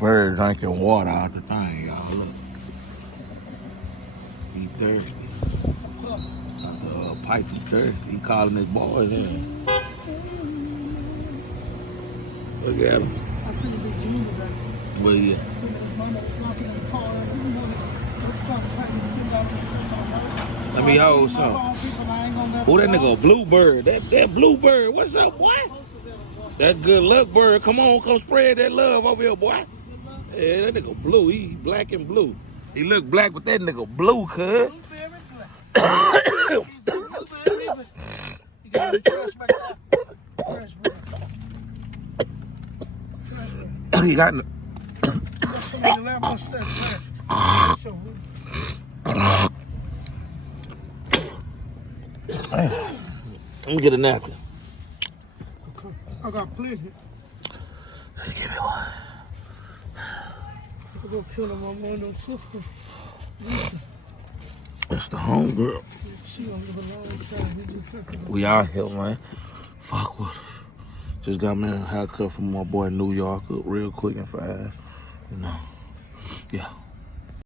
Bird drinking water out the thing, y'all. Look. He thirsty. Out the pipe, he thirsty. He calling his boys in. Look at him. I see the big junior today. Well, yeah. His mama was locking in the car. Let me hold some. Who that nigga Bluebird? That Bluebird. What's up, boy? That good luck bird. Come on, come spread that love over here, boy. Yeah, that nigga blue. He black and blue. He look black, but that nigga blue, cuz. He got let me get a napkin. I got plenty. Give me one. I go kill him on one of those sisters. That's the homegirl. She don't live a long time. We just took her. We out here, man. Fuck with us. Just got me a haircut from my boy New York real quick and fast. You know. Yeah.